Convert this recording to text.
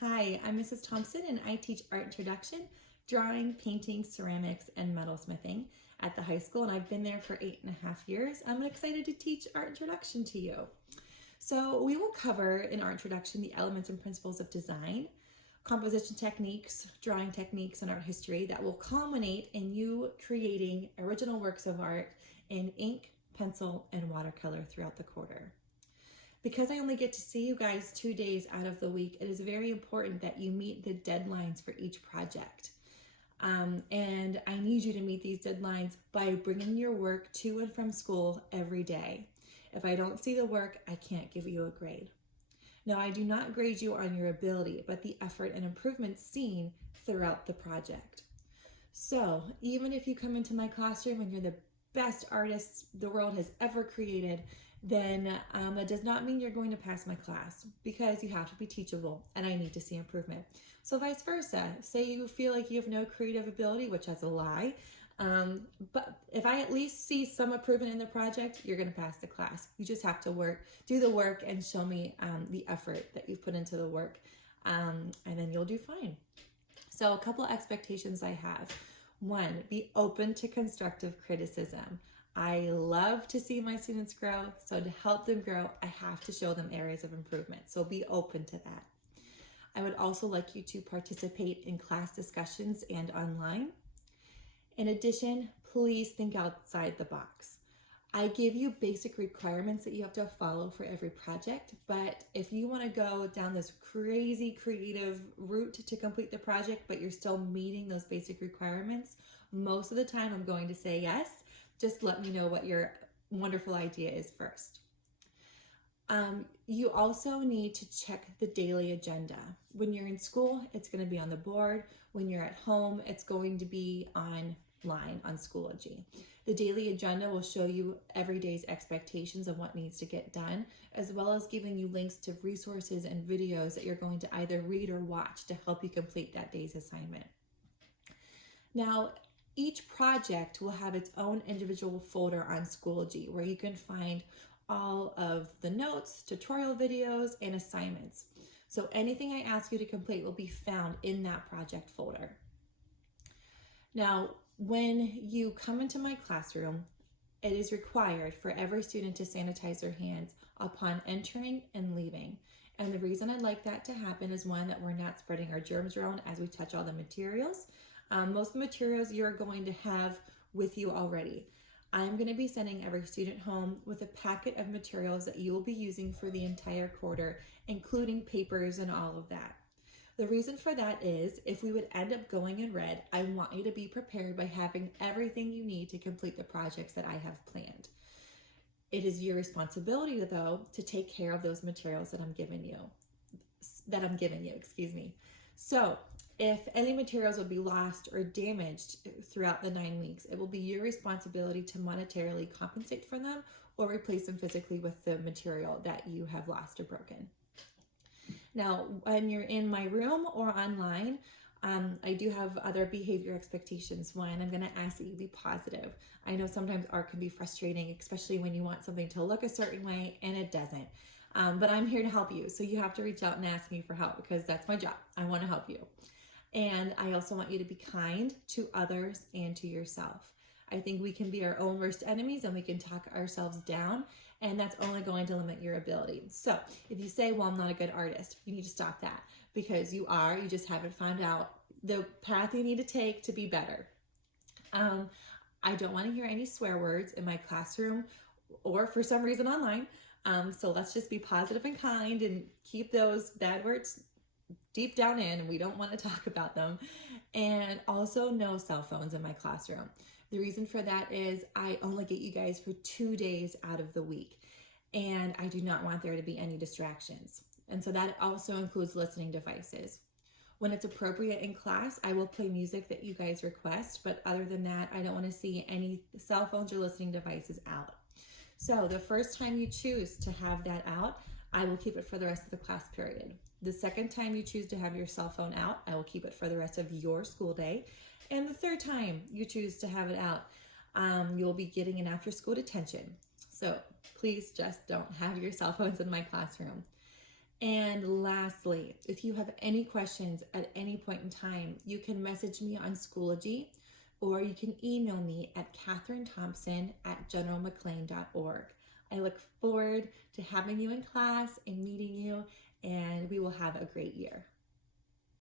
Hi, I'm Mrs. Thompson and I teach art introduction, drawing, painting, ceramics, and metalsmithing at the high school, and I've been there for 8.5 years. I'm excited to teach art introduction to you. So we will cover in art introduction the elements and principles of design, composition techniques, drawing techniques, and art history that will culminate in you creating original works of art in ink, pencil, and watercolor throughout the quarter. Because I only get to see you guys 2 days out of the week, it is very important that you meet the deadlines for each project. And I need you to meet these deadlines by bringing your work to and from school every day. If I don't see the work, I can't give you a grade. Now, I do not grade you on your ability, but the effort and improvement seen throughout the project. So even if you come into my classroom and you're the best artist the world has ever created, then that does not mean you're going to pass my class, because you have to be teachable and I need to see improvement. So vice versa, say you feel like you have no creative ability, which is a lie, but if I at least see some improvement in the project, you're going to pass the class. You just have to do the work and show me the effort that you've put into the work, and then you'll do fine. So a couple of expectations I have. One, be open to constructive criticism. I love to see my students grow, so to help them grow, I have to show them areas of improvement. So be open to that. I would also like you to participate in class discussions and online. In addition, please think outside the box. I give you basic requirements that you have to follow for every project, but if you want to go down this crazy creative route to complete the project, but you're still meeting those basic requirements, most of the time I'm going to say yes. Just let me know what your wonderful idea is first. You also need to check the daily agenda. When you're in school, it's going to be on the board. When you're at home, it's going to be online on Schoology. The daily agenda will show you every day's expectations of what needs to get done, as well as giving you links to resources and videos that you're going to either read or watch to help you complete that day's assignment. Now, each project will have its own individual folder on Schoology where you can find all of the notes, tutorial videos, and assignments. So anything I ask you to complete will be found in that project folder. Now, when you come into my classroom, it is required for every student to sanitize their hands upon entering and leaving. And the reason I'd like that to happen is, one, that we're not spreading our germs around as we touch all the materials. Most of the materials you're going to have with you already. I'm going to be sending every student home with a packet of materials that you will be using for the entire quarter, including papers and all of that. The reason for that is, if we would end up going in red, I want you to be prepared by having everything you need to complete the projects that I have planned. It is your responsibility, though, to take care of those materials that I'm giving you, So if any materials will be lost or damaged throughout the 9 weeks, it will be your responsibility to monetarily compensate for them or replace them physically with the material that you have lost or broken. Now, when you're in my room or online, I do have other behavior expectations. One, I'm going to ask that you be positive. I know sometimes art can be frustrating, especially when you want something to look a certain way and it doesn't. But I'm here to help you. So you have to reach out and ask me for help, because that's my job. I want to help you. And I also want you to be kind to others and to yourself. I think we can be our own worst enemies and we can talk ourselves down, and that's only going to limit your ability. So if you say, well, I'm not a good artist, you need to stop that, because you are. You just haven't found out the path you need to take to be better. I don't want to hear any swear words in my classroom or for some reason online. So let's just be positive and kind and keep those bad words deep down in, and we don't want to talk about them. And also, no cell phones in my classroom. The reason for that is I only get you guys for 2 days out of the week, and I do not want there to be any distractions. And so that also includes listening devices. When it's appropriate in class, I will play music that you guys request, but other than that, I don't want to see any cell phones or listening devices out. So the first time you choose to have that out, I will keep it for the rest of the class period. The second time you choose to have your cell phone out, I will keep it for the rest of your school day. And the third time you choose to have it out, you'll be getting an after-school detention. So please just don't have your cell phones in my classroom. And lastly, if you have any questions at any point in time, you can message me on Schoology, or you can email me at katherinethompson@generalmcclain.org. I look forward to having you in class and meeting you, and we will have a great year.